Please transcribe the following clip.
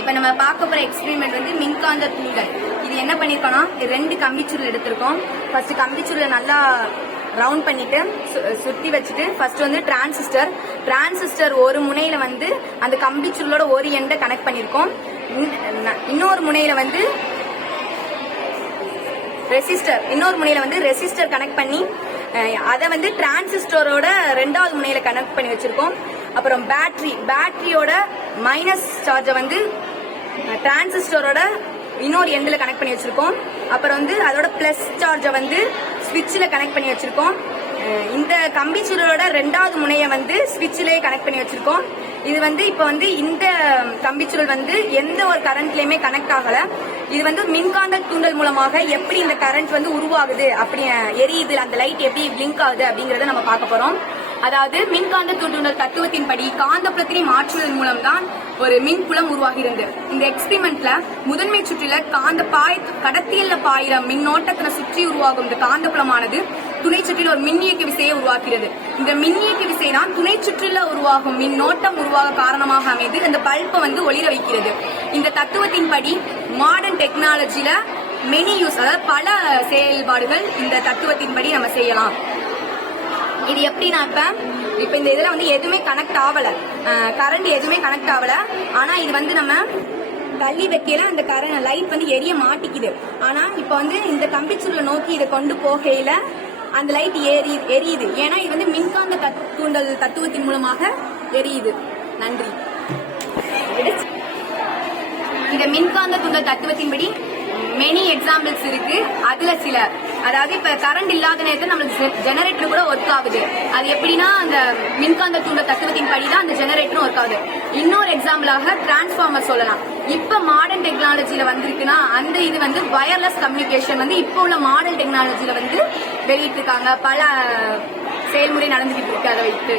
இப்ப நம்ம பார்க்க போற எக்ஸ்பெரிமெண்ட் வந்து மின்காந்த தூண்டல். இது என்ன பண்ணிருக்கோம்னா 2 கம்பிச்சுருள் எடுத்திருக்கோம். ஃபர்ஸ்ட் கம்பிச்சுருளை நல்லா ரவுண்ட் பண்ணிட்டு சுத்தி வச்சுட்டு ஃபர்ஸ்ட் வந்து டிரான்சிஸ்டர் ஒரு முனையில வந்து அந்த கம்பிச்சுருளோட ஒரு எண்டை கனெக்ட் பண்ணிருக்கோம். இன்னொரு முனையில வந்து ரெசிஸ்டர் கனெக்ட் பண்ணி அதை வந்து டிரான்சிஸ்டரோட 2வது முனையில கனெக்ட் பண்ணி வச்சிருக்கோம். அப்புறம் பேட்டரியோட மைனஸ் சார்ஜை வந்து டிரான்சிஸ்டரோட இன்னொரு எண்ட்ல கனெக்ட் பண்ணி வச்சிருக்கோம். அப்புறம் வந்து அதோட பிளஸ் சார்ஜை வந்து ஸ்விட்ச்ல கனெக்ட் பண்ணி வச்சிருக்கோம். இந்த கம்பி சுருளோட 2வது முனையை வந்து ஸ்விட்ச்லயே கனெக்ட் பண்ணி வச்சிருக்கோம். இது வந்து இப்ப வந்து இந்த கம்பி சுருள் வந்து எந்த ஒரு கரண்ட்லயுமே கனெக்ட் ஆகல. இது வந்து மின்காந்த தூண்டல் மூலமாக எப்படி இந்த கரண்ட் வந்து உருவாகுது, அப்படி எரியுது, அந்த லைட் எப்படி பிளிங்க் ஆகுது அப்படிங்கறத நம்ம பார்க்க போறோம். அதாவது மின்காந்த தூண்டுதல் தத்துவத்தின்படி காந்தப்புலத்தினை மாற்றுவதன் மூலம் தான் ஒரு மின்புலம் உருவாகிறது. இந்த எக்ஸ்பெரிமெண்ட்ல முதன்மை சுற்றில கடத்தியல்ல பாயிர மின்னோட்டத்தினை சுற்றி உருவாகும் இந்த காந்தப்புலமானது துணை சுற்றில் ஒரு மின்னியக்கு விசையை உருவாக்குகிறது. இந்த மின்னியக்கு விசை தான் துணை சுற்றில உருவாகும் மின்னோட்டம் உருவாக காரணமாக அமைந்து அந்த பல்பை வந்து ஒளிர வைக்கிறது. இந்த தத்துவத்தின்படி மாடர்ன் டெக்னாலஜில மெனி யூஸ், அதாவது பல செயல்பாடுகள் இந்த தத்துவத்தின்படி நம்ம செய்யலாம். இது எப்படின்னா இப்ப இந்த இதுல வந்து எதுவுமே கனெக்ட் ஆகல, கரண்ட் எதுவுமே கனெக்ட் ஆகல. ஆனா இது வந்து நம்ம தள்ளி வைக்கல, அந்த கரண்ட் லைட் வந்து எரிய மாட்டிக்குது. ஆனா இப்ப வந்து இந்த கம்பிச்சுருளை நோக்கி இதை கொண்டு போகையில அந்த லைட் எரியுது. ஏன்னா இது வந்து மின்காந்த தூண்டல் தத்துவத்தின் மூலமாக எரியுது. நன்றி. இந்த மின்காந்த தூண்டல் தத்துவத்தின்படி மெனி எக்ஸாம்பிள்ஸ் இருக்கு. அதுல சில, அதாவது இப்ப கரண்ட் இல்லாத நேரத்தில் நம்மளுக்கு ஜெனரேட்டர் கூட ஒர்க் ஆகுது. அது எப்படின்னா அந்த மின்காந்த தூண்டல் தத்துவத்தின் படிதான் அந்த ஜெனரேட்டரும் ஒர்க் ஆகுது. இன்னொரு எக்ஸாம்பிளாக டிரான்ஸ்பார்மர் சொல்லலாம். இப்ப மாடர்ன் டெக்னாலஜில வந்திருக்குன்னா அந்த இது வந்து வயர்லெஸ் கம்யூனிகேஷன் வந்து இப்ப உள்ள மாடர்ன் டெக்னாலஜில வந்து வெளியிட்டு இருக்காங்க. பல செயல்முறை நடந்துகிட்டு இருக்கு அதை வைத்து.